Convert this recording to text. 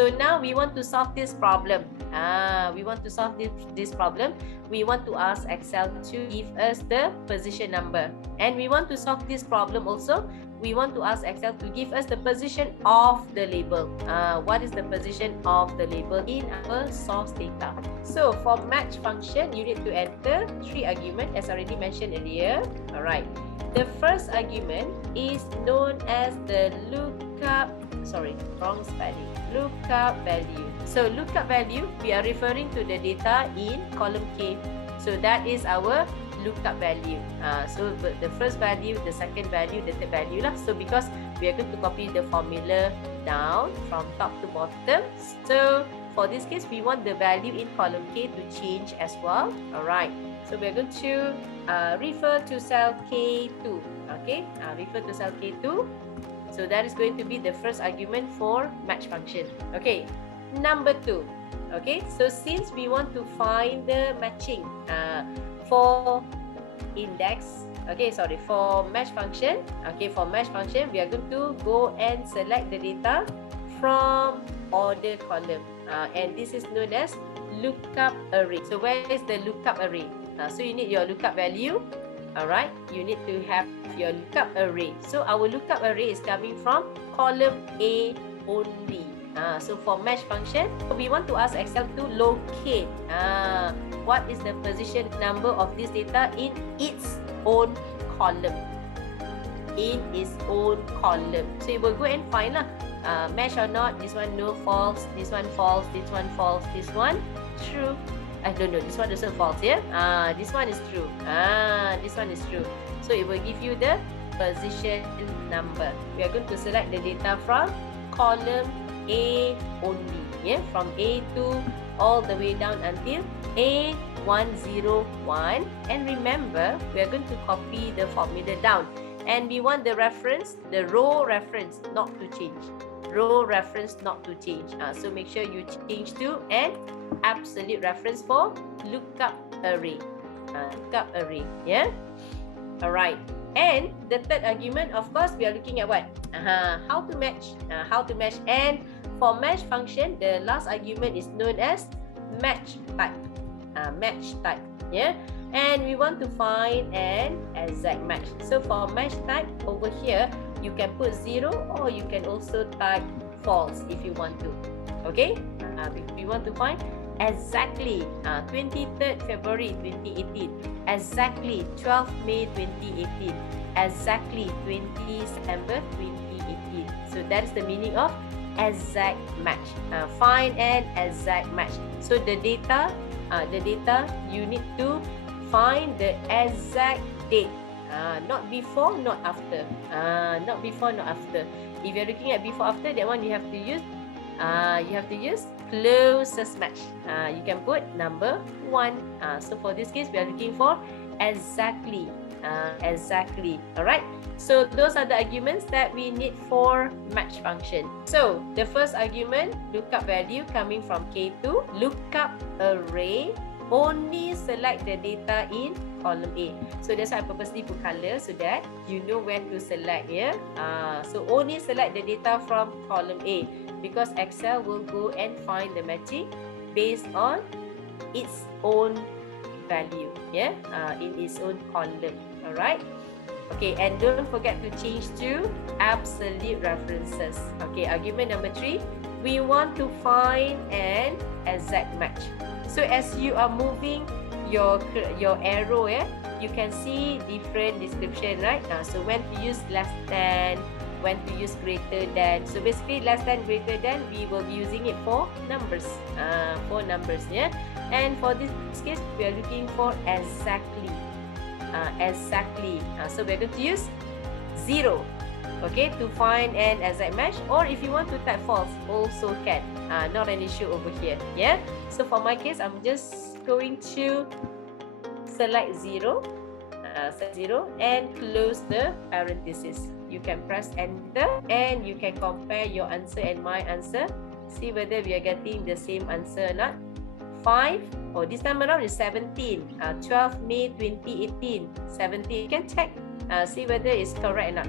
So now we want to solve this problem. We want to solve this problem. We want to ask Excel to give us the position number. And we want to solve this problem also. We want to ask Excel to give us the position of the label. What is the position of the label in our source data? So for match function, you need to enter 3 arguments as already mentioned earlier. Alright. The first argument is known as the lookup value. So lookup value, we are referring to the data in column K. So that is our lookup value. So the first value, the second value, the third value lah. So because we are going to copy the formula down from top to bottom. So for this case, we want the value in column K to change as well. Alright. So we are going to refer to cell K2. Okay. Refer to cell K2. So that is going to be the first argument for match function. Okay. Number 2. Okay. So since we want to find the matching for index, for match function. Okay, for match function, we are going to go and select the data from order column. And this is known as lookup array. So where is the lookup array? So you need your lookup value. Alright, you need to have your lookup array. So our lookup array is coming from column A only. So for match function, we want to ask Excel to locate what is the position number of this data in its own column. In its own column. So you will go and find match or not. This one no, false. This one false. This one false. This one true. No, this one also false. Yeah. This one is true. This one is true. So it will give you the position number. We are going to select the data from column A only. Yeah, from A2 all the way down until A101. And remember, we are going to copy the formula down. And we want the reference, the row reference, not to change. Row reference not to change. So make sure you change to an absolute reference for lookup array. Lookup array. Yeah. Alright. And the third argument, of course, we are looking at what? How to match. How to match. And for match function, the last argument is known as match type. Match type. Yeah. And we want to find an exact match. So for match type over here, you can put 0 or you can also type false if you want to. Okay? If we want to find exactly 23rd February 2018, exactly 12th May 2018, exactly 20 September 2018. So that's the meaning of exact match. Find an exact match. So the data you need to find the exact date. Not before, not after. Not before, not after. If you're looking at before, after, that one you have to use closest match. You can put number 1. So for this case, we are looking for exactly. Exactly. Alright. So those are the arguments that we need for match function. So the first argument, lookup value coming from K2, lookup array, only select the data in column A. So that's why I purposely put color so that you know where to select. Yeah. So only select the data from column A because Excel will go and find the matching based on its own value. Yeah. In its own column. Alright. Okay, and don't forget to change to absolute references. Okay, argument number 3, we want to find an exact match. So as you are moving your arrow, you can see different description, right? So when to use less than, when to use greater than. So basically less than, greater than, we will be using it for numbers. Yeah. And for this case, we are looking for exactly. Exactly. So we're going to use 0. Okay, to find an exact match, or if you want to type false, also can. Not an issue over here. Yeah. So for my case, I'm just going to select 0, set 0, and close the parenthesis. You can press enter, and you can compare your answer and my answer. See whether we are getting the same answer or not. 5. Oh, this time around is 17. 12 May 2018. 17. You can check. See whether it's correct or not.